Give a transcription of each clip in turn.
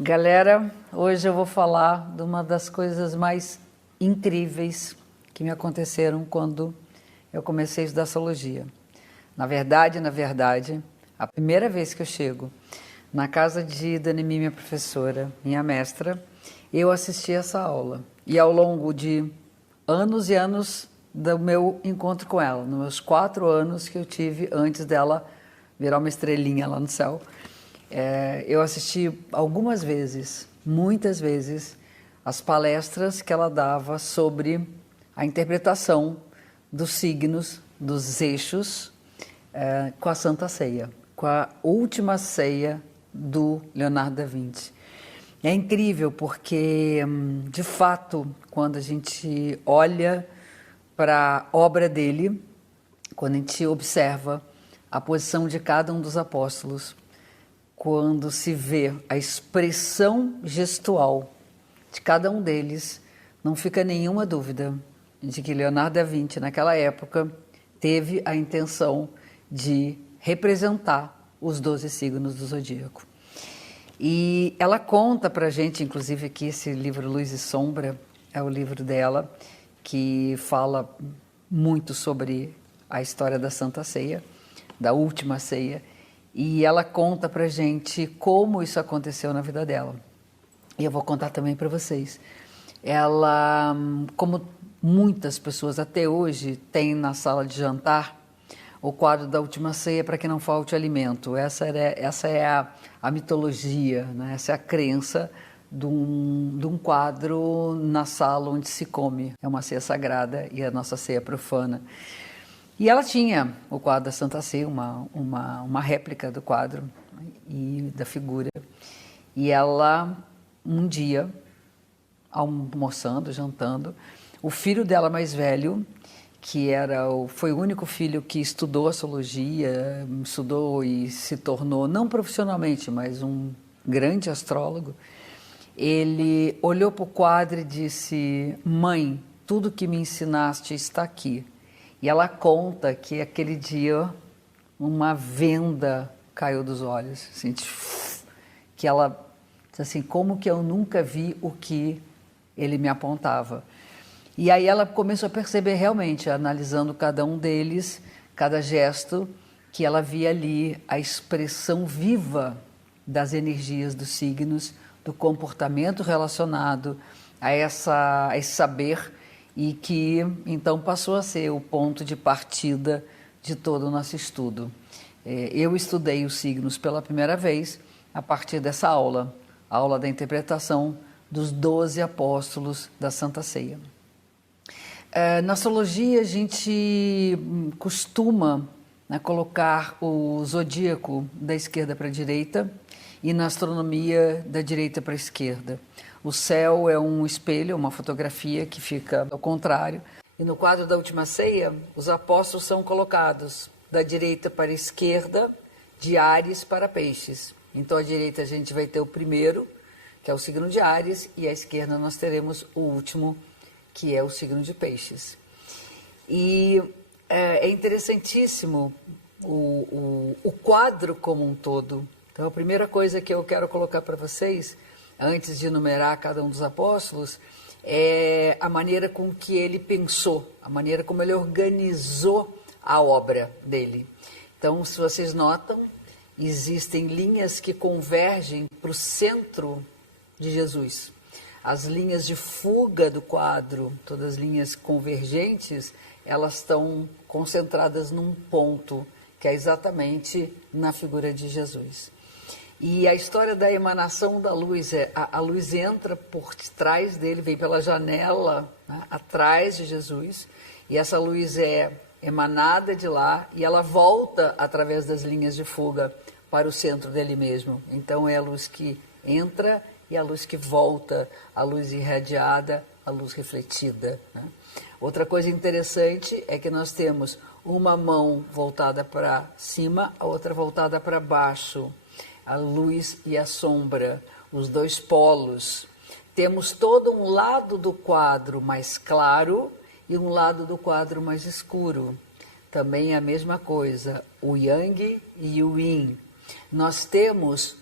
Galera, hoje eu vou falar de uma das coisas mais incríveis que me aconteceram quando eu comecei a estudar astrologia. Na verdade, a primeira vez que eu chego na casa de Danemi, minha professora, minha mestra, eu assisti essa aula. E ao longo de anos e anos do meu encontro com ela, nos meus 4 anos que eu tive antes dela virar uma estrelinha lá no céu, eu assisti algumas vezes, muitas vezes, as palestras que ela dava sobre a interpretação dos signos, dos eixos, com a Santa Ceia, com a última ceia do Leonardo da Vinci. É incrível porque, de fato, quando a gente olha para a obra dele, quando a gente observa a posição de cada um dos apóstolos, quando se vê a expressão gestual de cada um deles, não fica nenhuma dúvida de que Leonardo da Vinci, naquela época, teve a intenção de representar os 12 signos do zodíaco. E ela conta pra gente, inclusive aqui esse livro Luz e Sombra, é o livro dela, que fala muito sobre a história da Santa Ceia, da última ceia, e ela conta pra gente como isso aconteceu na vida dela. E eu vou contar também para vocês. Ela, como muitas pessoas até hoje, tem na sala de jantar o quadro da última ceia para que não falte alimento. Essa é a mitologia, né? Essa é a crença de um quadro na sala onde se come. É uma ceia sagrada e a nossa ceia profana. E ela tinha o quadro da Santa Ceia, uma réplica do quadro e da figura. E ela, um dia, almoçando, jantando, o filho dela mais velho, que foi o único filho que estudou astrologia, estudou e se tornou, não profissionalmente, mas um grande astrólogo, ele olhou para o quadro e disse: "Mãe, tudo que me ensinaste está aqui." E ela conta que aquele dia uma venda caiu dos olhos, assim, que ela disse assim: "Como que eu nunca vi o que ele me apontava?" E aí ela começou a perceber realmente, analisando cada um deles, cada gesto, que ela via ali a expressão viva das energias dos signos, do comportamento relacionado a esse saber, e que então passou a ser o ponto de partida de todo o nosso estudo. Eu estudei os signos pela primeira vez a partir dessa aula, a aula da interpretação dos 12 apóstolos da Santa Ceia. Na astrologia a gente costuma, né, colocar o zodíaco da esquerda para a direita e na astronomia da direita para a esquerda. O céu é um espelho, uma fotografia que fica ao contrário. E no quadro da última ceia, os apóstolos são colocados da direita para a esquerda, de Áries para Peixes. Então à direita a gente vai ter o primeiro, que é o signo de Áries, e à esquerda nós teremos o último, que é o signo de Peixes. E é interessantíssimo o quadro como um todo. Então a primeira coisa que eu quero colocar para vocês, antes de enumerar cada um dos apóstolos, é a maneira com que ele pensou, a maneira como ele organizou a obra dele. Então, se vocês notam, existem linhas que convergem para o centro de Jesus. As linhas de fuga do quadro, todas as linhas convergentes, elas estão concentradas num ponto, que é exatamente na figura de Jesus. E a história da emanação da luz a luz entra por trás dele, vem pela janela, né, atrás de Jesus, e essa luz é emanada de lá e ela volta através das linhas de fuga para o centro dele mesmo. Então é a luz que entra e a luz que volta, a luz irradiada, a luz refletida, né? Outra coisa interessante é que nós temos uma mão voltada para cima, a outra voltada para baixo. A luz e a sombra, os dois polos. Temos todo um lado do quadro mais claro e um lado do quadro mais escuro. Também a mesma coisa, o Yang e o Yin. Nós temos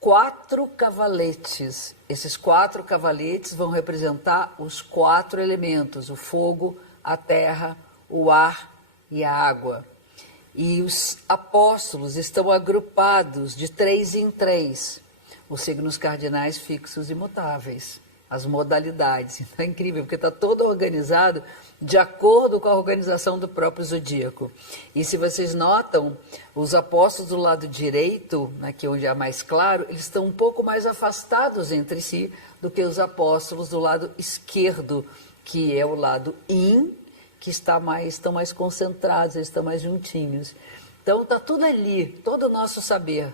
4 cavaletes. Esses 4 cavaletes vão representar os 4 elementos: o fogo, a terra, o ar e a água. E os apóstolos estão agrupados de 3 em 3, os signos cardinais fixos e imutáveis, as modalidades. Então é incrível, porque está todo organizado de acordo com a organização do próprio zodíaco. E se vocês notam, os apóstolos do lado direito, aqui onde é mais claro, eles estão um pouco mais afastados entre si do que os apóstolos do lado esquerdo, que é o lado yin, que estão mais concentrados, eles estão mais juntinhos. Então está tudo ali, todo o nosso saber,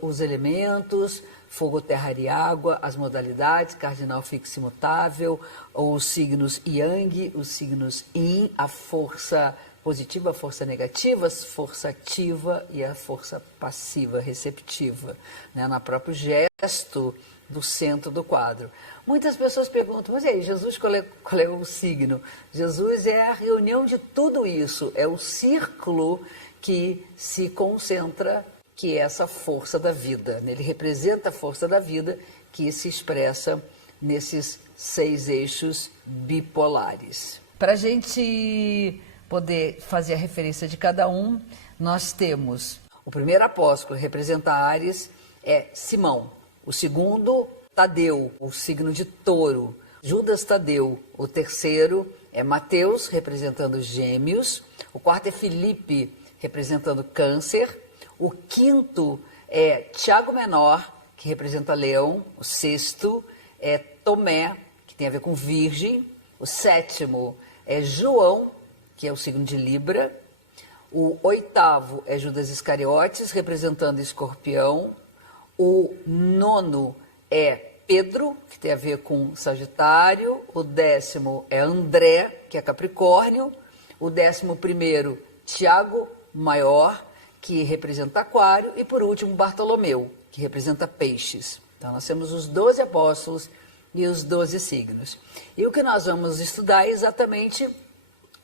os elementos, fogo, terra e água, as modalidades, cardinal fixo e imutável, os signos yang, os signos yin, a força positiva, a força negativa, a força ativa e a força passiva, receptiva, né? No próprio gesto do centro do quadro. Muitas pessoas perguntam, mas e aí, Jesus, qual é o signo? Jesus é a reunião de tudo isso, é o círculo que se concentra, que é essa força da vida. Ele representa a força da vida que se expressa nesses 6 eixos bipolares. Para a gente poder fazer a referência de cada um, nós temos o primeiro apóstolo que representa Áries é Simão, o segundo Tadeu, o signo de Touro, Judas Tadeu, o terceiro é Mateus, representando Gêmeos, o quarto é Filipe, representando Câncer, o quinto é Tiago Menor, que representa Leão, o sexto é Tomé, que tem a ver com Virgem, o sétimo é João, que é o signo de Libra, o oitavo é Judas Iscariotes, representando Escorpião, o nono é Pedro, que tem a ver com Sagitário, o 10º é André, que é Capricórnio, o 11º Tiago Maior, que representa Aquário, e por último Bartolomeu, que representa Peixes. Então nós temos os 12 apóstolos e os 12 signos. E o que nós vamos estudar é exatamente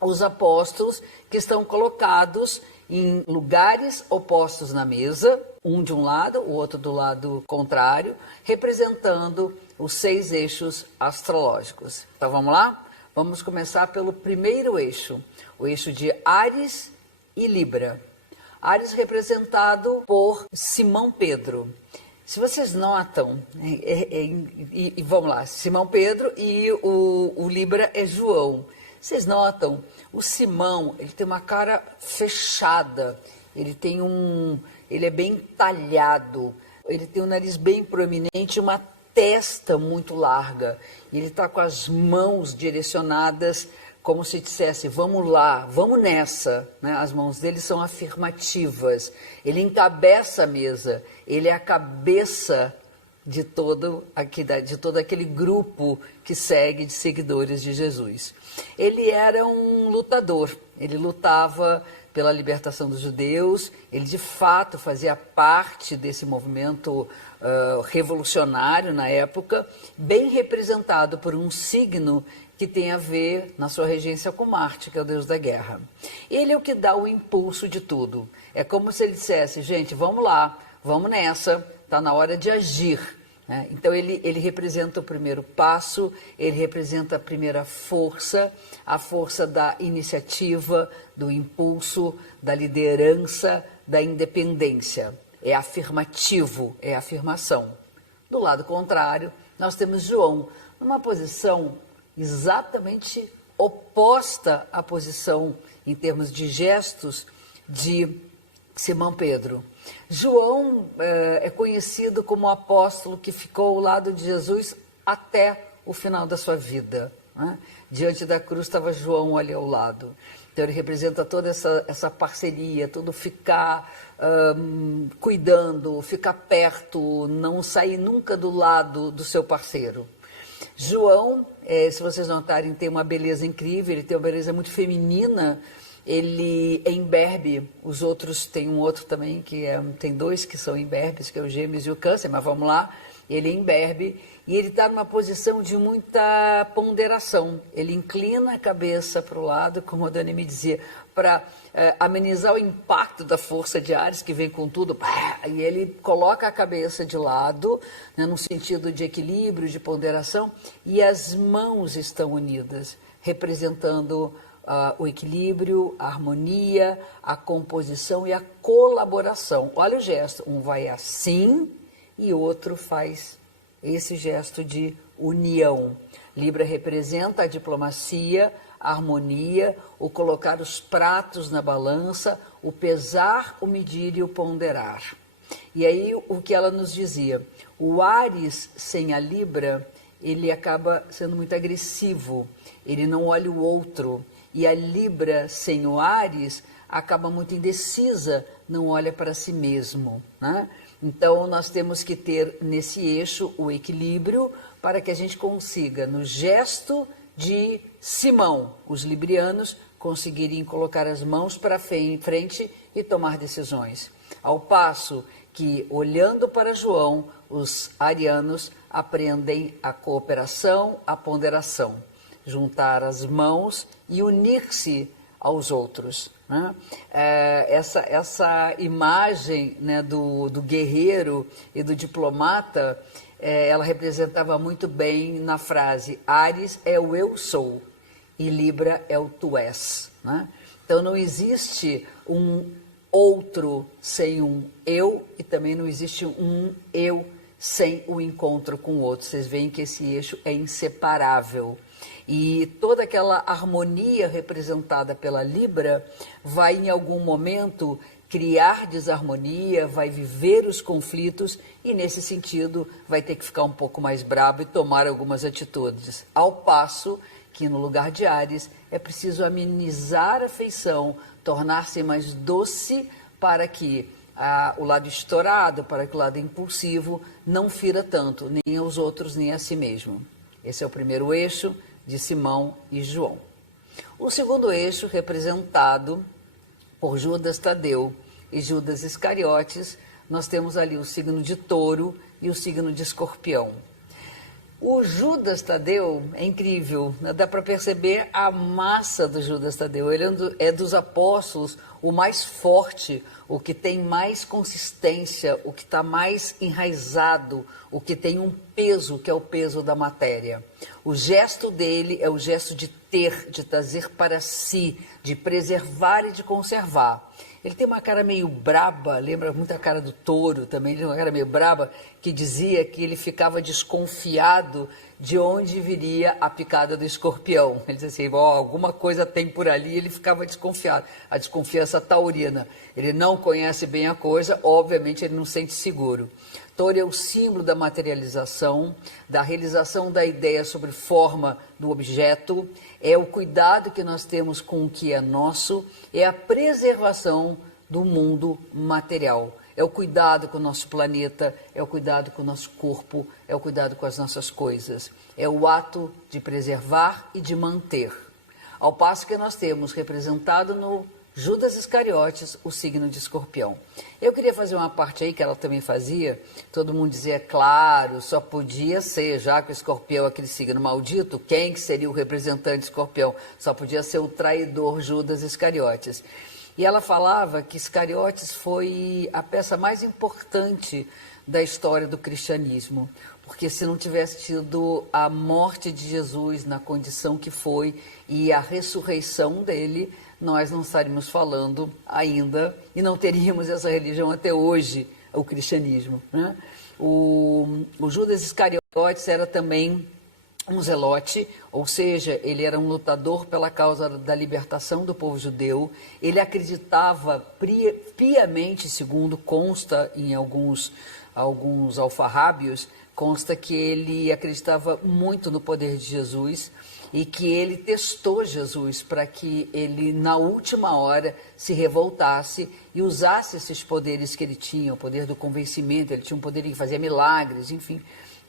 os apóstolos que estão colocados em lugares opostos na mesa, um de um lado, o outro do lado contrário, representando os 6 eixos astrológicos. Então vamos lá? Vamos começar pelo primeiro eixo, o eixo de Áries e Libra. Áries representado por Simão Pedro. Se vocês notam, e vamos lá, Simão Pedro e o Libra é João. Vocês notam, o Simão, ele tem uma cara fechada, ele é bem talhado, ele tem um nariz bem proeminente, uma testa muito larga. E ele está com as mãos direcionadas, como se dissesse, vamos lá, vamos nessa. Né? As mãos dele são afirmativas. Ele encabeça a mesa, ele é a cabeça de todo aquele grupo que segue de seguidores de Jesus. Ele era um lutador, ele lutava pela libertação dos judeus, ele de fato fazia parte desse movimento revolucionário na época, bem representado por um signo que tem a ver na sua regência com Marte, que é o deus da guerra. Ele é o que dá o impulso de tudo. É como se ele dissesse, gente, vamos lá, vamos nessa, está na hora de agir. Então ele representa o primeiro passo, ele representa a primeira força, a força da iniciativa, do impulso, da liderança, da independência. É afirmativo, é afirmação. Do lado contrário, nós temos João, numa posição exatamente oposta à posição, em termos de gestos, de Simão Pedro. João é conhecido como o apóstolo que ficou ao lado de Jesus até o final da sua vida. Né? Diante da cruz estava João ali ao lado. Então ele representa toda essa parceria, todo ficar cuidando, ficar perto, não sair nunca do lado do seu parceiro. João, se vocês notarem, tem uma beleza incrível, ele tem uma beleza muito feminina. Ele é imberbe, os outros, tem um outro também, tem 2 que são imberbes, que é o Gêmeos e o Câncer, mas vamos lá. ele é imberbe e ele está numa posição de muita ponderação. Ele inclina a cabeça para o lado, como a Dani me dizia, para amenizar o impacto da força de Áries, que vem com tudo, e ele coloca a cabeça de lado, né, no sentido de equilíbrio, de ponderação, e as mãos estão unidas, representando o equilíbrio, a harmonia, a composição e a colaboração. Olha o gesto, um vai assim e outro faz esse gesto de união. Libra representa a diplomacia, a harmonia, o colocar os pratos na balança, o pesar, o medir e o ponderar. E aí o que ela nos dizia, o Áries sem a Libra, ele acaba sendo muito agressivo, ele não olha o outro, e a Libra sem o Áries acaba muito indecisa, não olha para si mesmo, né? Então nós temos que ter nesse eixo o equilíbrio para que a gente consiga, no gesto de Simão, os librianos conseguirem colocar as mãos para frente e tomar decisões. Ao passo que, olhando para João, os arianos aprendem a cooperação, a ponderação, juntar as mãos e unir-se aos outros, né? Essa imagem, né, do guerreiro e do diplomata, ela representava muito bem na frase Áries é o eu sou e Libra é o tu és, né? Então não existe um outro sem um eu e também não existe um eu sem o encontro com o outro. Vocês veem que esse eixo é inseparável. E toda aquela harmonia representada pela Libra vai em algum momento criar desarmonia, vai viver os conflitos e nesse sentido vai ter que ficar um pouco mais brabo e tomar algumas atitudes. Ao passo que no lugar de Áries é preciso amenizar a afeição, tornar-se mais doce para que o lado estourado, para que o lado impulsivo não fira tanto, nem aos outros, nem a si mesmo. Esse é o primeiro eixo de Simão e João. O segundo eixo, representado por Judas Tadeu e Judas Iscariotes, nós temos ali o signo de Touro e o signo de Escorpião. O Judas Tadeu é incrível, né? Dá para perceber a massa do Judas Tadeu. Ele é dos apóstolos o mais forte, o que tem mais consistência, o que está mais enraizado, o que tem um peso, que é o peso da matéria. O gesto dele é o gesto de ter, de trazer para si, de preservar e de conservar. Ele tem uma cara meio braba, lembra muito a cara do touro também, ele tem uma cara meio braba, que dizia que ele ficava desconfiado de onde viria a picada do escorpião. Ele dizia assim, alguma coisa tem por ali, ele ficava desconfiado. A desconfiança taurina. Ele não conhece bem a coisa, obviamente ele não sente seguro. Touro é o símbolo da materialização, da realização da ideia sobre forma do objeto, é o cuidado que nós temos com o que é nosso, é a preservação do mundo material. É o cuidado com o nosso planeta, é o cuidado com o nosso corpo, é o cuidado com as nossas coisas. É o ato de preservar e de manter. Ao passo que nós temos representado no Judas Iscariotes, o signo de Escorpião. Eu queria fazer uma parte aí que ela também fazia, todo mundo dizia, claro, só podia ser, já que o Escorpião é aquele signo maldito, quem que seria o representante de Escorpião? Só podia ser o traidor Judas Iscariotes. E ela falava que Iscariotes foi a peça mais importante da história do cristianismo, porque se não tivesse tido a morte de Jesus na condição que foi e a ressurreição dele, nós não estaríamos falando ainda e não teríamos essa religião até hoje, o cristianismo, né? O Judas Iscariotes era também um zelote, ou seja, ele era um lutador pela causa da libertação do povo judeu. Ele acreditava piamente, segundo consta em alguns alfarrábios, consta que ele acreditava muito no poder de Jesus e que ele testou Jesus para que ele, na última hora, se revoltasse e usasse esses poderes que ele tinha, o poder do convencimento, ele tinha um poder de fazer milagres, enfim,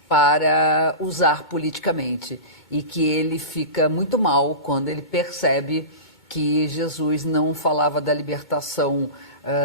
para usar politicamente. E que ele fica muito mal quando ele percebe que Jesus não falava da libertação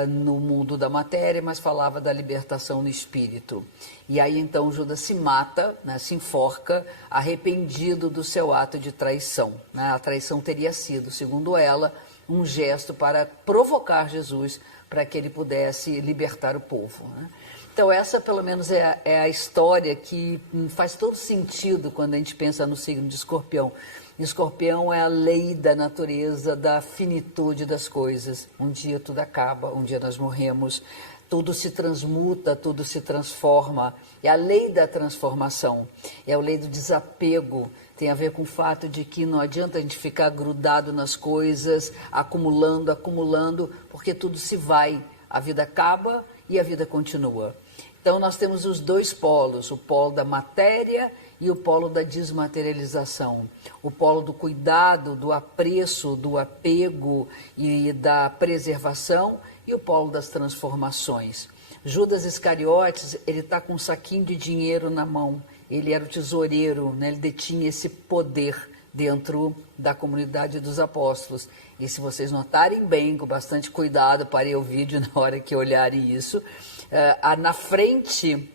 no mundo da matéria, mas falava da libertação no espírito. E aí então Judas se mata, né, se enforca, arrependido do seu ato de traição. Né? A traição teria sido, segundo ela, um gesto para provocar Jesus para que ele pudesse libertar o povo. Né? Então essa pelo menos é a história que faz todo sentido quando a gente pensa no signo de Escorpião. Escorpião é a lei da natureza, da finitude das coisas. Um dia tudo acaba, um dia nós morremos, tudo se transmuta, tudo se transforma. É a lei da transformação, é a lei do desapego. Tem a ver com o fato de que não adianta a gente ficar grudado nas coisas, acumulando, porque tudo se vai. A vida acaba e a vida continua. Então nós temos os dois polos, o polo da matéria e o polo da desmaterialização, o polo do cuidado, do apreço, do apego e da preservação e o polo das transformações. Judas Iscariotes, ele está com um saquinho de dinheiro na mão, ele era o tesoureiro, né? Ele detinha esse poder dentro da comunidade dos apóstolos. E se vocês notarem bem, com bastante cuidado, parei o vídeo na hora que olharem isso, na frente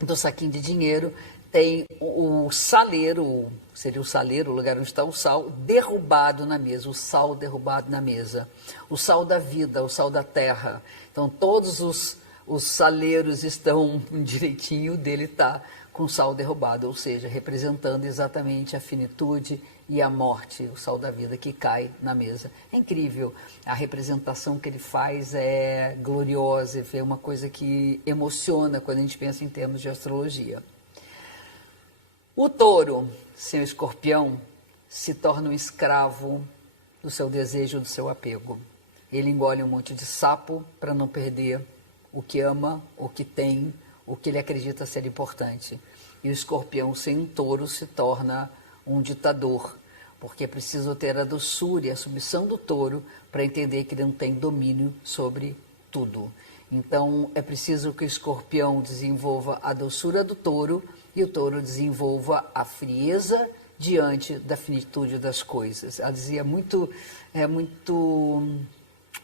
do saquinho de dinheiro tem o saleiro, seria o saleiro, o lugar onde está o sal, derrubado na mesa, o sal derrubado na mesa. O sal da vida, o sal da terra. Então todos os saleiros estão direitinho, o dele está com o sal derrubado, ou seja, representando exatamente a finitude e a morte, o sal da vida que cai na mesa. É incrível, a representação que ele faz é gloriosa, é uma coisa que emociona quando a gente pensa em termos de astrologia. O touro, seu escorpião, se torna um escravo do seu desejo, do seu apego. Ele engole um monte de sapo para não perder o que ama, o que tem, o que ele acredita ser importante. E o escorpião sem um touro se torna um ditador, porque é preciso ter a doçura e a submissão do touro para entender que ele não tem domínio sobre tudo. Então é preciso que o escorpião desenvolva a doçura do touro e o touro desenvolva a frieza diante da finitude das coisas. Ela dizia é muito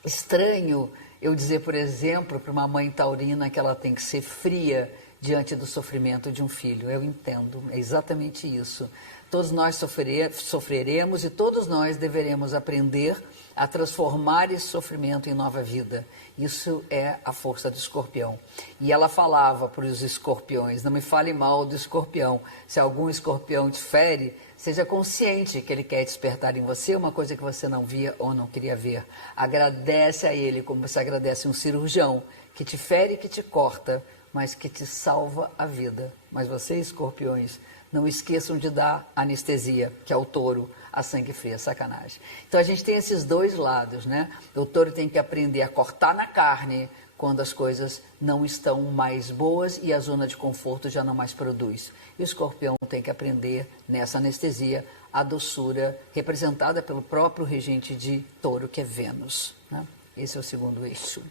estranho eu dizer, por exemplo, para uma mãe taurina que ela tem que ser fria diante do sofrimento de um filho. Eu entendo, é exatamente isso. Todos nós sofreremos e todos nós deveremos aprender a transformar esse sofrimento em nova vida. Isso é a força do escorpião. E ela falava para os escorpiões, não me fale mal do escorpião. Se algum escorpião te fere, seja consciente que ele quer despertar em você uma coisa que você não via ou não queria ver. Agradece a ele como você agradece um cirurgião que te fere e que te corta, mas que te salva a vida. Mas vocês, escorpiões, não esqueçam de dar anestesia, que é o touro, a sangue frio, sacanagem. Então a gente tem esses dois lados, né? O touro tem que aprender a cortar na carne quando as coisas não estão mais boas e a zona de conforto já não mais produz. E o escorpião tem que aprender nessa anestesia a doçura representada pelo próprio regente de touro, que é Vênus, né? Esse é o segundo eixo.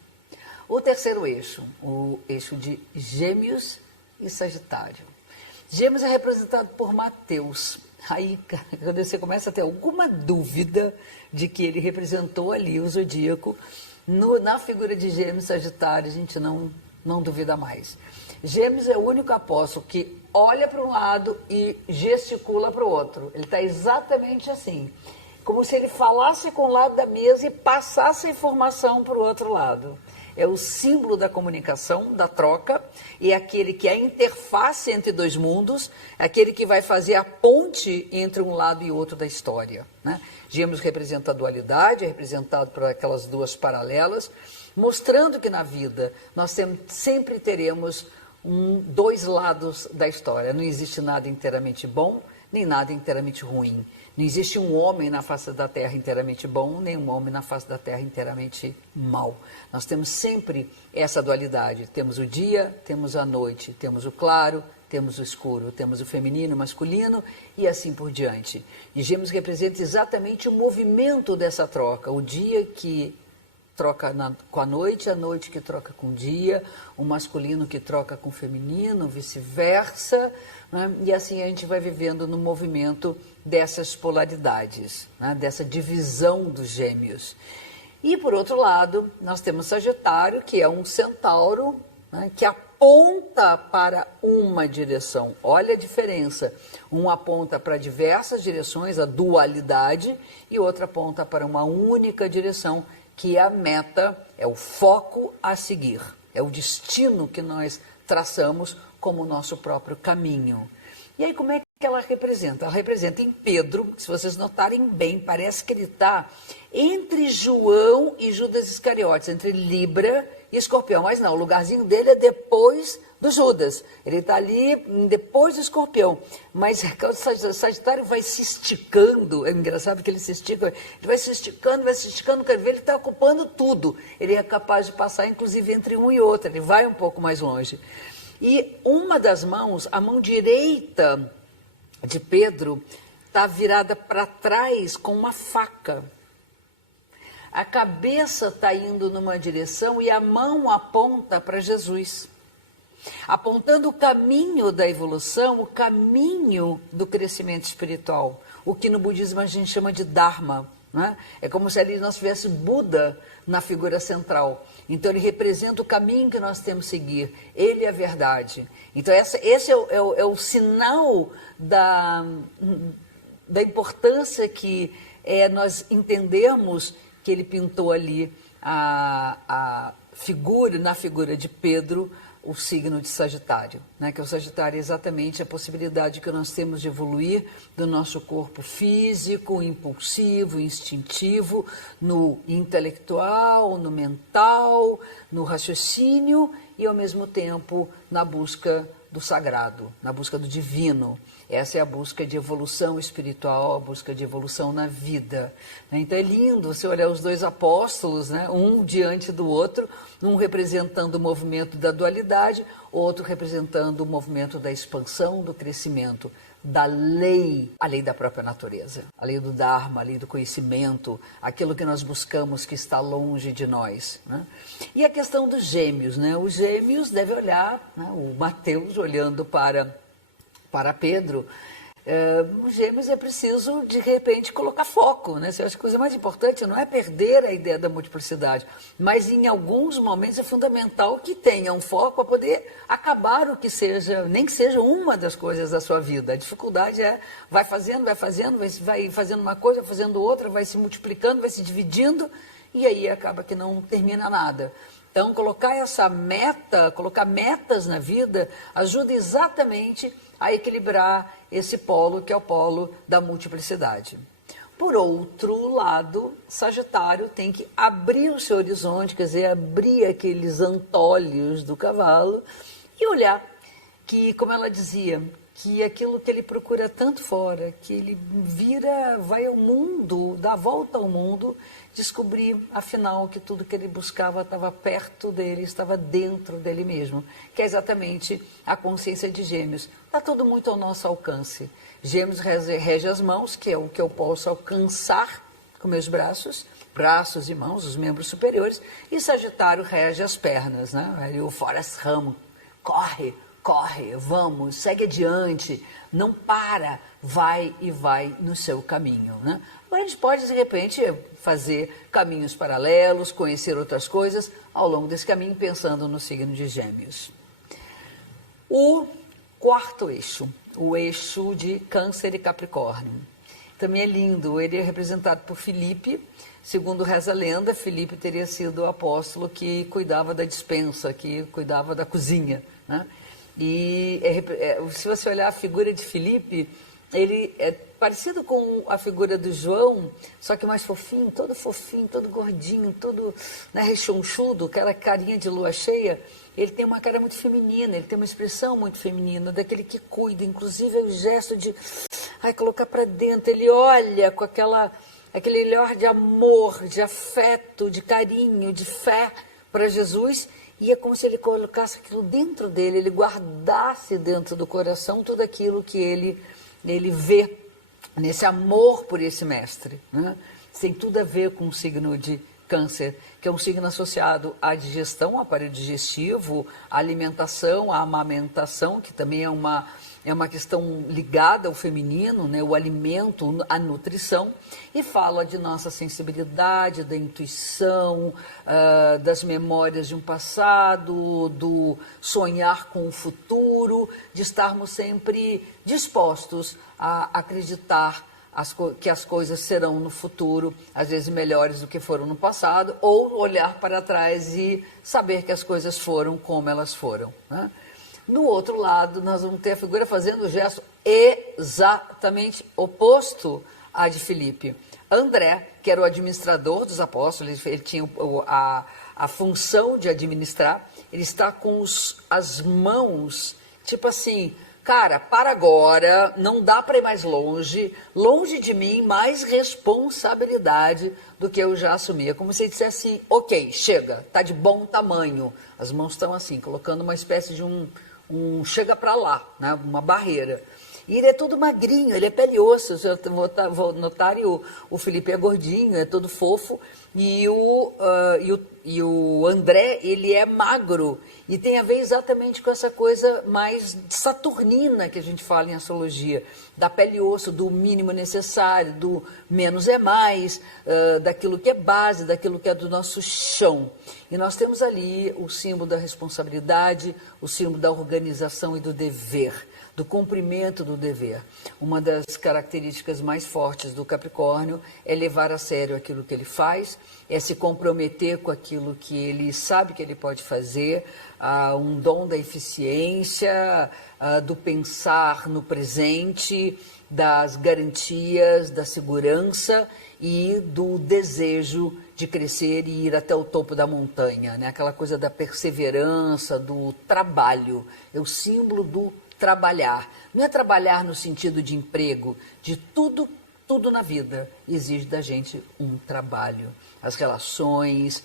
O terceiro eixo, o eixo de Gêmeos e Sagitário. Gêmeos é representado por Mateus. Aí, quando você começa a ter alguma dúvida de que ele representou ali o zodíaco, na figura de Gêmeos e Sagitário, a gente não duvida mais. Gêmeos é o único apóstolo que olha para um lado e gesticula para o outro. Ele está exatamente assim, como se ele falasse com o lado da mesa e passasse a informação para o outro lado. É o símbolo da comunicação, da troca, e é aquele que é a interface entre dois mundos, é aquele que vai fazer a ponte entre um lado e outro da história, né? Gêmeos representa a dualidade, é representado por aquelas duas paralelas, mostrando que na vida nós sempre teremos dois lados da história. Não existe nada inteiramente bom, nem nada inteiramente ruim. Não existe um homem na face da terra inteiramente bom, nem um homem na face da terra inteiramente mau. Nós temos sempre essa dualidade. Temos o dia, temos a noite, temos o claro, temos o escuro, temos o feminino, o masculino e assim por diante. E Gêmeos representa exatamente o movimento dessa troca. O dia que troca com a noite que troca com o dia, o masculino que troca com o feminino, vice-versa, né? E assim a gente vai vivendo no movimento dessas polaridades, né? Dessa divisão dos gêmeos. E, por outro lado, nós temos Sagitário, que é um centauro, né, que aponta para uma direção. Olha a diferença. Um aponta para diversas direções, a dualidade, e outro aponta para uma única direção, que é a meta, é o foco a seguir. É o destino que nós traçamos como nosso próprio caminho. E aí, como é que ela representa? Ela representa em Pedro, se vocês notarem bem, parece que ele está entre João e Judas Iscariotes, entre Libra e Escorpião. Mas não, o lugarzinho dele é depois do Judas. Ele está ali depois do Escorpião. Mas o Sagitário vai se esticando, é engraçado que ele se estica, ele vai se esticando, quer ver, ele está ocupando tudo. Ele é capaz de passar, inclusive, entre um e outro, ele vai um pouco mais longe. E uma das mãos, a mão direita de Pedro, está virada para trás com uma faca. A cabeça está indo numa direção e a mão aponta para Jesus, apontando o caminho da evolução, o caminho do crescimento espiritual, o que no budismo a gente chama de Dharma, né? É como se ali nós tivesse Buda na figura central. Então ele representa o caminho que nós temos que seguir, ele é a verdade. Então esse é o sinal da importância que é nós entendermos que ele pintou ali na figura de Pedro, o signo de Sagitário, né? Que o Sagitário é exatamente a possibilidade que nós temos de evoluir do nosso corpo físico, impulsivo, instintivo, no intelectual, no mental, no raciocínio e, ao mesmo tempo, na busca do sagrado, na busca do divino. Essa é a busca de evolução espiritual, a busca de evolução na vida. Então é lindo você olhar os dois apóstolos, né? Um diante do outro, um representando o movimento da dualidade, outro representando o movimento da expansão, do crescimento, da lei, a lei da própria natureza, a lei do Dharma, a lei do conhecimento, aquilo que nós buscamos que está longe de nós, né? E a questão dos gêmeos, né? Os gêmeos devem olhar, né? O Mateus olhando para Pedro, os gêmeos é preciso, de repente, colocar foco, né? Eu acho que a coisa mais importante não é perder a ideia da multiplicidade, mas em alguns momentos é fundamental que tenha um foco para poder acabar o que seja, nem que seja uma das coisas da sua vida. A dificuldade é, vai fazendo, vai fazendo uma coisa, vai fazendo outra, vai se multiplicando, vai se dividindo, e aí acaba que não termina nada. Então, colocar essa meta, colocar metas na vida, ajuda exatamente a equilibrar esse polo, que é o polo da multiplicidade. Por outro lado, Sagitário tem que abrir o seu horizonte, quer dizer, abrir aqueles antolhos do cavalo e olhar que, como ela dizia, que aquilo que ele procura tanto fora, que ele vai ao mundo, dá a volta ao mundo, descobrir, afinal, que tudo que ele buscava estava perto dele, estava dentro dele mesmo, que é exatamente a consciência de Gêmeos. Está tudo muito ao nosso alcance. Gêmeos rege as mãos, que é o que eu posso alcançar com meus braços e mãos, os membros superiores, e Sagitário rege as pernas, né? O Forrest Gump, corre, vamos, segue adiante, não para, vai no seu caminho, né? Agora a gente pode, de repente, fazer caminhos paralelos, conhecer outras coisas ao longo desse caminho, pensando no signo de Gêmeos. O quarto eixo, o eixo de Câncer e Capricórnio, também é lindo. Ele é representado por Filipe. Segundo reza a lenda, Filipe teria sido o apóstolo que cuidava da despensa, que cuidava da cozinha, né? E se você olhar a figura de Filipe, ele é parecido com a figura do João, só que mais fofinho, todo gordinho, todo, né, rechonchudo, aquela carinha de lua cheia. Ele tem uma cara muito feminina, ele tem uma expressão muito feminina, daquele que cuida, inclusive é o gesto de colocar para dentro. Ele olha com aquele olhar de amor, de afeto, de carinho, de fé para Jesus. E é como se ele colocasse aquilo dentro dele, ele guardasse dentro do coração tudo aquilo que ele vê nesse amor por esse mestre, né? Tem tudo a ver com o signo de Câncer, que é um signo associado à digestão, ao aparelho digestivo, à alimentação, à amamentação, que também é uma questão ligada ao feminino, né? O alimento, a nutrição, e fala de nossa sensibilidade, da intuição, das memórias de um passado, do sonhar com o futuro, de estarmos sempre dispostos a acreditar que as coisas serão no futuro, às vezes melhores do que foram no passado, ou olhar para trás e saber que as coisas foram como elas foram, né? No outro lado, nós vamos ter a figura fazendo o gesto exatamente oposto à de Filipe. André, que era o administrador dos apóstolos, ele tinha a função de administrar, ele está com as mãos, tipo assim, cara, para agora, não dá para ir mais longe, longe de mim, mais responsabilidade do que eu já assumia. Como se ele dissesse assim, ok, chega, tá de bom tamanho. As mãos estão assim, colocando uma espécie de um chega para lá, né? Uma barreira. E ele é todo magrinho, ele é pele e osso. Vou notar, o Felipe é gordinho, é todo fofo, e o André, ele é magro, e tem a ver exatamente com essa coisa mais saturnina que a gente fala em astrologia, da pele e osso, do mínimo necessário, do menos é mais, daquilo que é base, daquilo que é do nosso chão. E nós temos ali o símbolo da responsabilidade, o símbolo da organização e do dever, do cumprimento do dever. Uma das características mais fortes do Capricórnio é levar a sério aquilo que ele faz, é se comprometer com aquilo que ele sabe que ele pode fazer, um dom da eficiência, do pensar no presente, das garantias, da segurança e do desejo de crescer e ir até o topo da montanha, né? Aquela coisa da perseverança, do trabalho, é o símbolo do trabalhar. Não é trabalhar no sentido de emprego, de tudo na vida exige da gente um trabalho. As relações,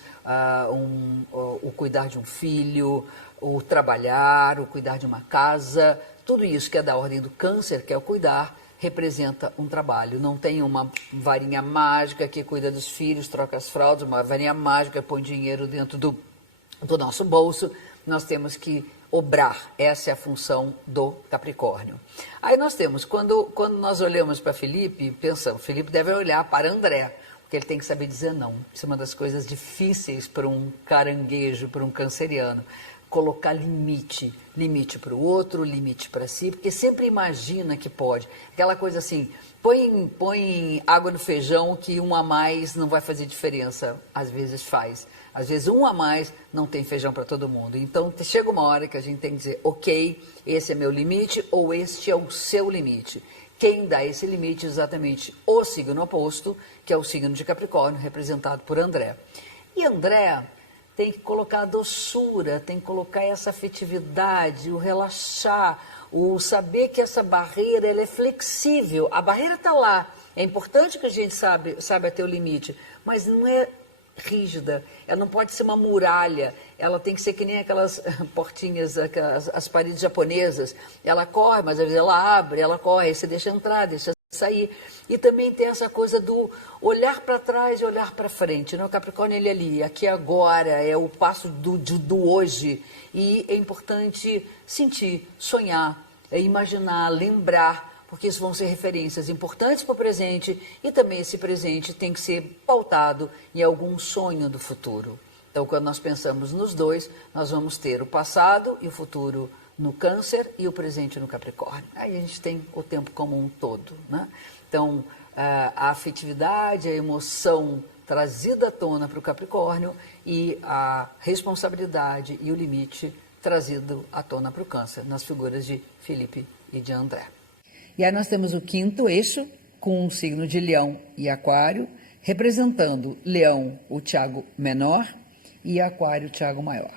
o cuidar de um filho, o trabalhar, o cuidar de uma casa, tudo isso que é da ordem do Câncer, que é o cuidar, representa um trabalho. Não tem uma varinha mágica que cuida dos filhos, troca as fraldas, uma varinha mágica que põe dinheiro dentro do nosso bolso. Nós temos que obrar, essa é a função do Capricórnio. Aí nós temos, quando nós olhamos para Felipe, pensamos, Felipe deve olhar para André, porque ele tem que saber dizer não. Isso é uma das coisas difíceis para um caranguejo, para um canceriano, colocar limite para o outro, limite para si, porque sempre imagina que pode. Aquela coisa assim, põe água no feijão que um a mais não vai fazer diferença, às vezes faz. Às vezes um a mais não tem feijão para todo mundo. Então chega uma hora que a gente tem que dizer, ok, esse é meu limite ou este é o seu limite. Quem dá esse limite é exatamente o signo oposto, que é o signo de Capricórnio, representado por André. E André tem que colocar a doçura, tem que colocar essa afetividade, o relaxar, o saber que essa barreira ela é flexível. A barreira está lá. É importante que a gente saiba ter o limite, mas não é rígida, ela não pode ser uma muralha, ela tem que ser que nem aquelas portinhas, as paredes japonesas, ela corre, mas às vezes ela abre, ela corre, aí você deixa entrar, deixa sair, e também tem essa coisa do olhar para trás e olhar para frente, né? O Capricórnio ele ali, aqui agora, é o passo do hoje, e é importante sentir, sonhar, imaginar, lembrar, porque isso vão ser referências importantes para o presente e também esse presente tem que ser pautado em algum sonho do futuro. Então, quando nós pensamos nos dois, nós vamos ter o passado e o futuro no Câncer e o presente no Capricórnio. Aí a gente tem o tempo como um todo, né? Então, a afetividade, a emoção trazida à tona para o Capricórnio e a responsabilidade e o limite trazido à tona para o Câncer, nas figuras de Felipe e de André. E aí nós temos o quinto eixo, com o signo de Leão e Aquário, representando Leão, o Tiago menor, e Aquário, o Tiago maior.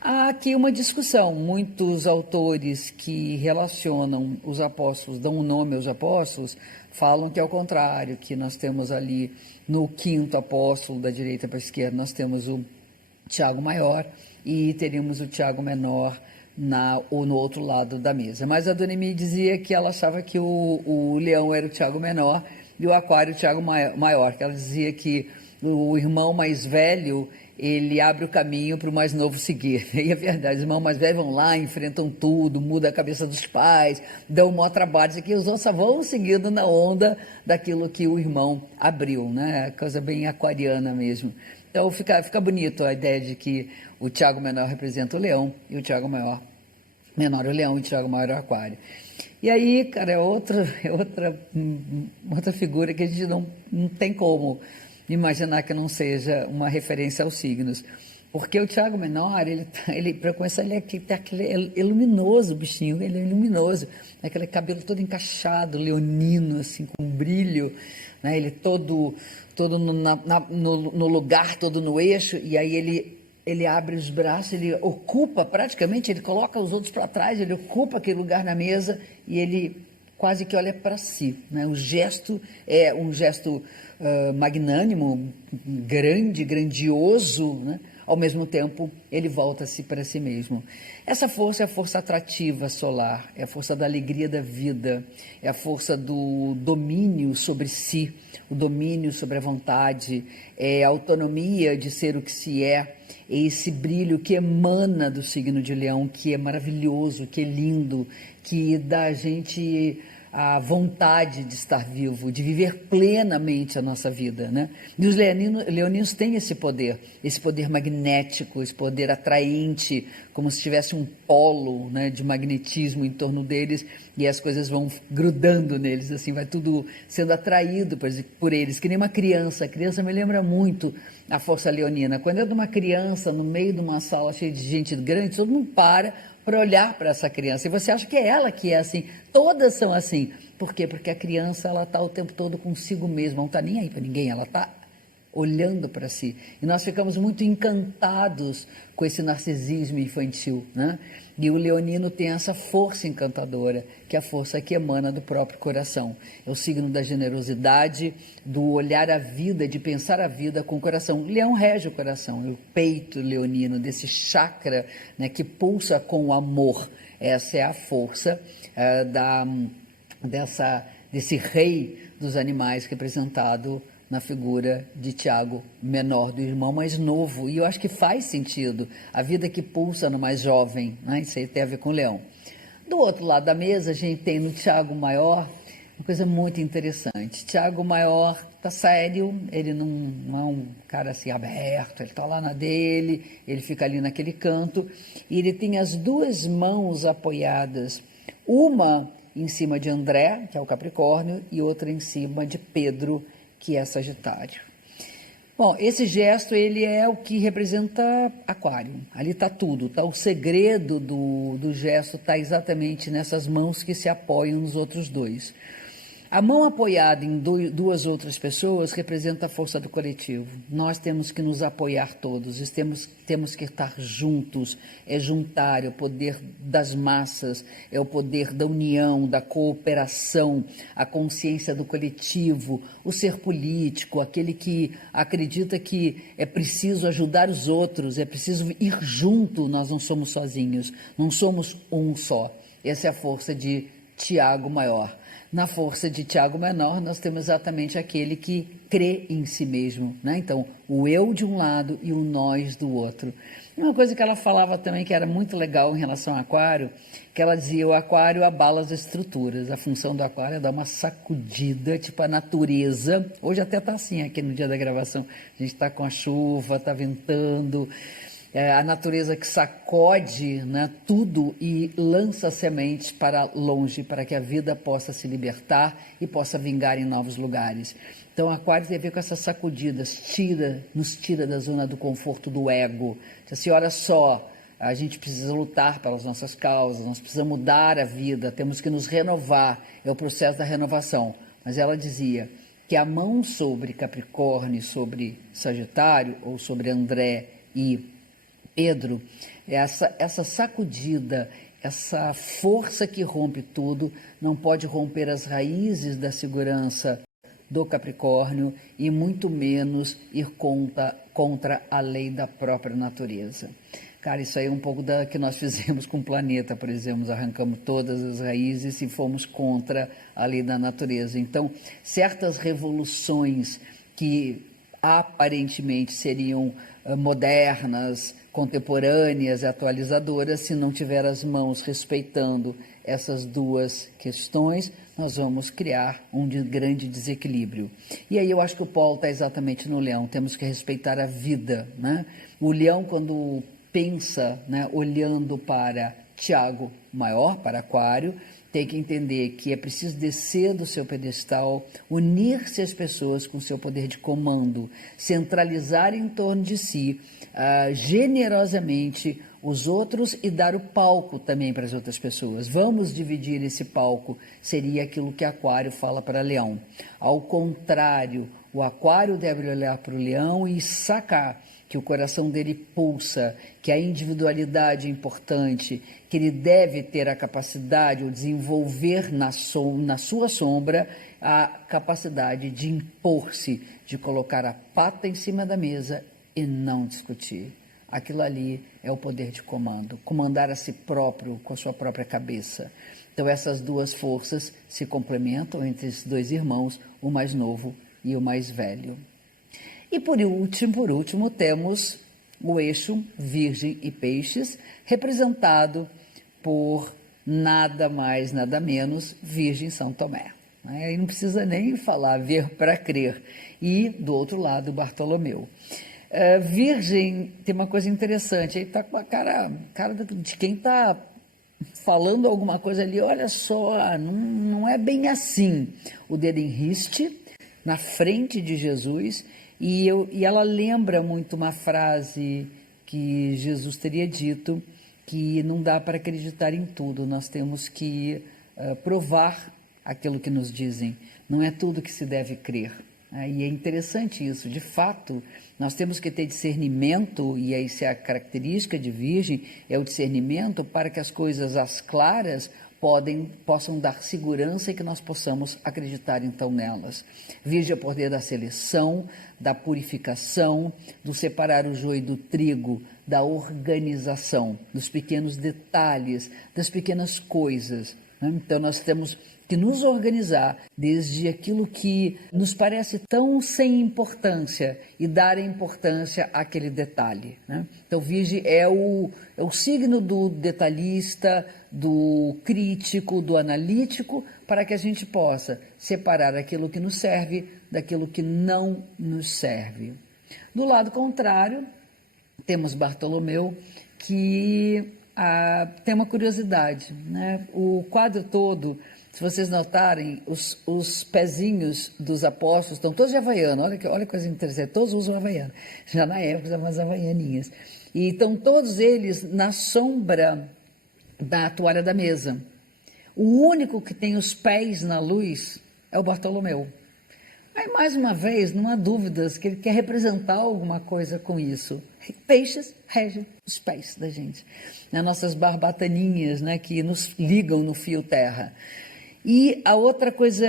Há aqui uma discussão, muitos autores que relacionam os apóstolos, dão um nome aos apóstolos, falam que é o contrário, que nós temos ali no quinto apóstolo, da direita para a esquerda, nós temos o Tiago maior e teríamos o Tiago menor ou no outro lado da mesa. Mas a Dona Emi dizia que ela achava que o Leão era o Tiago menor e o Aquário o Tiago maior, que ela dizia que o irmão mais velho, ele abre o caminho para o mais novo seguir. E é verdade, os irmãos mais velhos vão lá, enfrentam tudo, muda a cabeça dos pais, dão um maior trabalho. Isso aqui, os outros só vão seguindo na onda daquilo que o irmão abriu, né? Coisa bem aquariana mesmo. Então fica bonito a ideia de que o Tiago menor representa o leão e o Tiago menor o leão e o Tiago maior o aquário. E aí, cara, é outra figura que a gente não tem como imaginar que não seja uma referência aos signos. Porque o Tiago menor, para começar, é luminoso, o bichinho, ele é luminoso. Aquele cabelo todo encaixado, leonino, assim, com brilho, né? Ele todo no lugar, todo no eixo, e aí ele abre os braços, ele ocupa praticamente, ele coloca os outros para trás, ele ocupa aquele lugar na mesa e ele quase que olha para si, né? O gesto é um gesto magnânimo, grande, grandioso, né? Ao mesmo tempo, ele volta-se para si mesmo. Essa força é a força atrativa solar, é a força da alegria da vida, é a força do domínio sobre si, o domínio sobre a vontade, é a autonomia de ser o que se é esse brilho que emana do signo de Leão, que é maravilhoso, que é lindo, que dá a gente a vontade de estar vivo, de viver plenamente a nossa vida, né? E os leoninos têm esse poder magnético, esse poder atraente, como se tivesse um polo, né, de magnetismo em torno deles, e as coisas vão grudando neles, assim, vai tudo sendo atraído por eles, que nem uma criança. A criança me lembra muito a força leonina. Quando eu de uma criança no meio de uma sala cheia de gente grande, todo mundo para olhar para essa criança, e você acha que é ela que é assim. Todas são assim. Por quê? Porque a criança, ela está o tempo todo consigo mesma, não está nem aí para ninguém, ela está olhando para si. E nós ficamos muito encantados com esse narcisismo infantil, né? E o leonino tem essa força encantadora, que é a força que emana do próprio coração. É o signo da generosidade, do olhar a vida, de pensar a vida com o coração. O leão rege o coração, é o peito leonino, desse chakra, né, que pulsa com o amor. Essa é a força desse rei dos animais representado na figura de Tiago menor, do irmão mais novo. E eu acho que faz sentido, a vida que pulsa no mais jovem, né? Isso aí tem a ver com o leão. Do outro lado da mesa, a gente tem no Tiago maior uma coisa muito interessante. Tiago maior está sério, ele não é um cara assim aberto, ele está lá na dele, ele fica ali naquele canto, e ele tem as duas mãos apoiadas, uma em cima de André, que é o Capricórnio, e outra em cima de Pedro, que é Sagitário. Bom, esse gesto, ele é o que representa Aquário. Ali está tudo, tá? O segredo do gesto está exatamente nessas mãos que se apoiam nos outros dois. A mão apoiada em duas outras pessoas representa a força do coletivo. Nós temos que nos apoiar todos, temos que estar juntos, é juntar, é o poder das massas, é o poder da união, da cooperação, a consciência do coletivo, o ser político, aquele que acredita que é preciso ajudar os outros, é preciso ir junto, nós não somos sozinhos, não somos um só. Essa é a força de Tiago maior. Na força de Tiago menor, nós temos exatamente aquele que crê em si mesmo, né? Então, o eu de um lado e o nós do outro. E uma coisa que ela falava também que era muito legal em relação ao Aquário, que ela dizia: o Aquário abala as estruturas. A função do Aquário é dar uma sacudida, tipo a natureza. Hoje até está assim aqui no dia da gravação. A gente está com a chuva, está ventando. A natureza que sacode, né, tudo e lança sementes para longe, para que a vida possa se libertar e possa vingar em novos lugares. Então, Aquário tem a ver com essas sacudidas, nos tira da zona do conforto do ego. Assim, olha só, a gente precisa lutar pelas nossas causas, nós precisamos mudar a vida, temos que nos renovar, é o processo da renovação. Mas ela dizia que a mão sobre Capricórnio, sobre Sagitário, ou sobre André e Pedro, essa sacudida, essa força que rompe tudo, não pode romper as raízes da segurança do Capricórnio e muito menos ir contra a lei da própria natureza. Cara, isso aí é um pouco da que nós fizemos com o planeta, por exemplo, arrancamos todas as raízes e fomos contra a lei da natureza. Então, certas revoluções que aparentemente seriam modernas, contemporâneas e atualizadoras. Se não tiver as mãos respeitando essas duas questões, nós vamos criar um grande desequilíbrio. E aí eu acho que o Paulo está exatamente no leão, temos que respeitar a vida, né? O leão, quando pensa, né, olhando para Tiago maior, para Aquário, tem que entender que é preciso descer do seu pedestal, unir-se às pessoas com seu poder de comando, centralizar em torno de si generosamente os outros e dar o palco também para as outras pessoas. Vamos dividir esse palco, seria aquilo que Aquário fala para Leão. Ao contrário, o Aquário deve olhar para o Leão e sacar que o coração dele pulsa, que a individualidade é importante, que ele deve ter a capacidade, ou desenvolver na sua sombra, a capacidade de impor-se, de colocar a pata em cima da mesa e não discutir. Aquilo ali é o poder de comando, comandar a si próprio com a sua própria cabeça. Então essas duas forças se complementam entre esses dois irmãos, o mais novo e o mais velho. E por último, temos o eixo Virgem e Peixes, representado por nada mais, nada menos, Virgem São Tomé. Aí não precisa nem falar, ver para crer. E, do outro lado, Bartolomeu. Virgem tem uma coisa interessante, ele está com a cara de quem está falando alguma coisa ali, olha só, não é bem assim. O dedo em riste, na frente de Jesus, e ela lembra muito uma frase que Jesus teria dito, que não dá para acreditar em tudo, nós temos que provar aquilo que nos dizem, não é tudo que se deve crer. E é interessante isso, de fato, nós temos que ter discernimento, e essa é a característica de Virgem, é o discernimento para que as coisas, as claras, possam dar segurança e que nós possamos acreditar então nelas. Virgem é o poder da seleção, da purificação, do separar o joio do trigo, da organização, dos pequenos detalhes, das pequenas coisas, né? Então nós temos que nos organizar desde aquilo que nos parece tão sem importância e dar importância àquele detalhe, né? Então Virgem é o signo do detalhista, do crítico, do analítico, para que a gente possa separar aquilo que nos serve daquilo que não nos serve. Do lado contrário, temos Bartolomeu, que tem uma curiosidade, né? O quadro todo, se vocês notarem, os pezinhos dos apóstolos estão todos de havaiana, olha que coisa interessante, todos usam havaiana, já na época umas havaianinhas, e estão todos eles na sombra da toalha da mesa. O único que tem os pés na luz é o Bartolomeu. Aí, mais uma vez, não há dúvidas que ele quer representar alguma coisa com isso. Peixes regem os pés da gente, nas nossas barbataninhas, né, que nos ligam no fio terra. E a outra coisa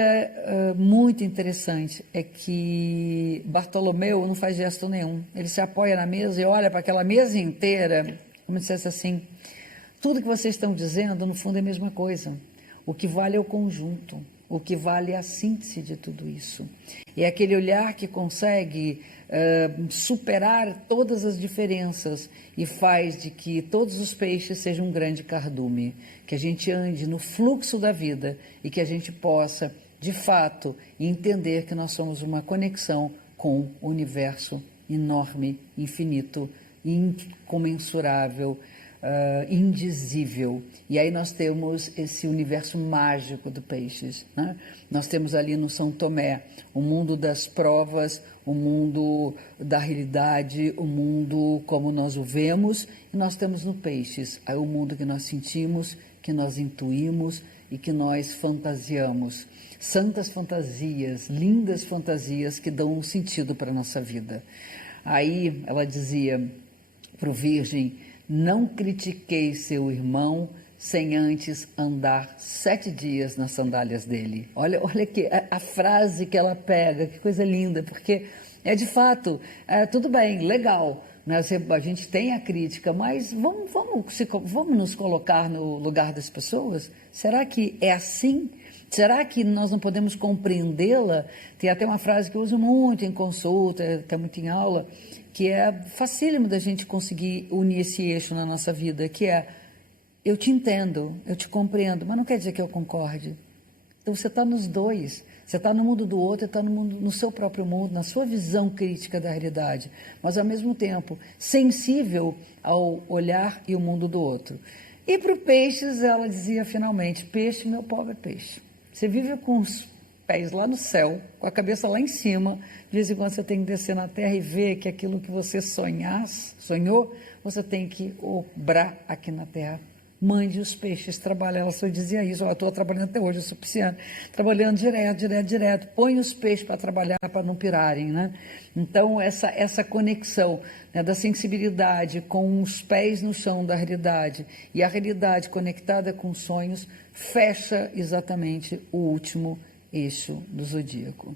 muito interessante é que Bartolomeu não faz gesto nenhum. Ele se apoia na mesa e olha para aquela mesa inteira, como se dissesse assim, tudo que vocês estão dizendo, no fundo, é a mesma coisa. O que vale é o conjunto, o que vale é a síntese de tudo isso. É aquele olhar que consegue superar todas as diferenças e faz de que todos os peixes sejam um grande cardume, que a gente ande no fluxo da vida e que a gente possa, de fato, entender que nós somos uma conexão com o universo enorme, infinito, incomensurável, indizível. E aí nós temos esse universo mágico do Peixes, né? Nós temos ali no São Tomé o mundo das provas, o mundo da realidade, o mundo como nós o vemos, e nós temos no Peixes aí o mundo que nós sentimos, que nós intuímos e que nós fantasiamos. Santas fantasias, lindas fantasias que dão um sentido para a nossa vida. Aí ela dizia para o Virgem: não critiquei seu irmão sem antes andar 7 dias nas sandálias dele. Olha que a frase que ela pega, que coisa linda, porque é de fato, tudo bem, legal, A gente tem a crítica, mas vamos nos colocar no lugar das pessoas? Será que é assim? Será que nós não podemos compreendê-la? Tem até uma frase que eu uso muito em consulta, até muito em aula, que é facílimo da gente conseguir unir esse eixo na nossa vida, que é: eu te entendo, eu te compreendo, mas não quer dizer que eu concorde. Então você está nos dois, você está no mundo do outro, está no seu próprio mundo, na sua visão crítica da realidade, mas ao mesmo tempo sensível ao olhar e o mundo do outro. E para o Peixes, ela dizia finalmente: peixe, meu pobre peixe, você vive com os pés lá no céu, com a cabeça lá em cima, de vez em quando você tem que descer na terra e ver que aquilo que você sonhou, você tem que obrar aqui na terra. Mande os peixes trabalhar. Ela só dizia isso: eu estou trabalhando até hoje, eu sou pisciana, trabalhando direto, põe os peixes para trabalhar, para não pirarem, né? Então, essa conexão, né, da sensibilidade com os pés no chão da realidade e a realidade conectada com os sonhos, fecha exatamente o último eixo do zodíaco.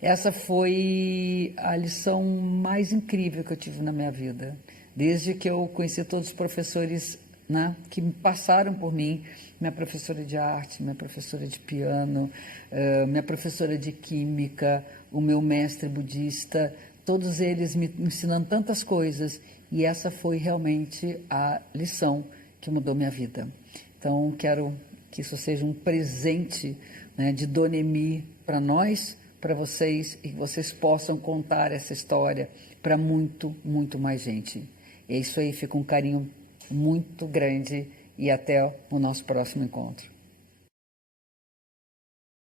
Essa foi a lição mais incrível que eu tive na minha vida, desde que eu conheci todos os professores, né, que passaram por mim, minha professora de arte, minha professora de piano, minha professora de química, o meu mestre budista, todos eles me ensinando tantas coisas, e essa foi realmente a lição que mudou minha vida. Então, quero que isso seja um presente, né, de Dona Emi para nós, para vocês, e que vocês possam contar essa história para muito, muito mais gente. É isso aí, fica um carinho muito grande, e até o nosso próximo encontro.